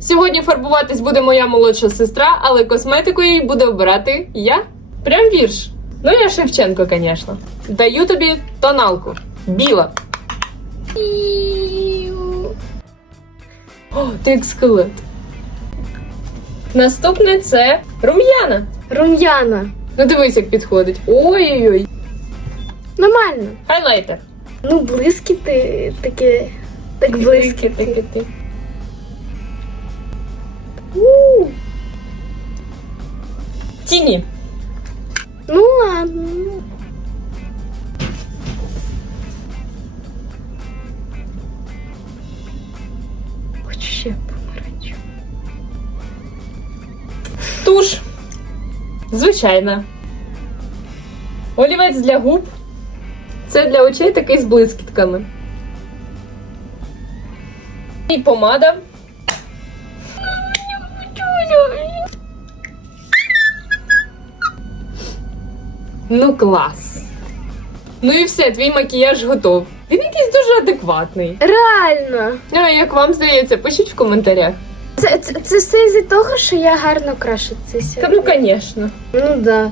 Сьогодні фарбуватись буде моя молодша сестра, але косметику їй буде обирати я. Прям вірш. Ну, я Шевченко, звісно. Даю тобі тоналку. Біла. О, ти як скелет. Наступне це рум'яна. Рум'яна. Ну дивись, як підходить. Ой-ой-ой. Нормально. Хайлайтер. Ну, блискіти таке. Так близькі. Тіні. Ну ладно. Хочу ще помаранчу. Туш. Звичайна. Олівець для губ. Це для очей такий з блискітками. І помада. Ну, клас. Ну і все, твій макіяж готов. Він якийсь дуже адекватний. Реально. А як вам здається, пишіть в коментарях. Це, це, це все із-за того, що я гарно крашу це Та ну, звісно. Ну да.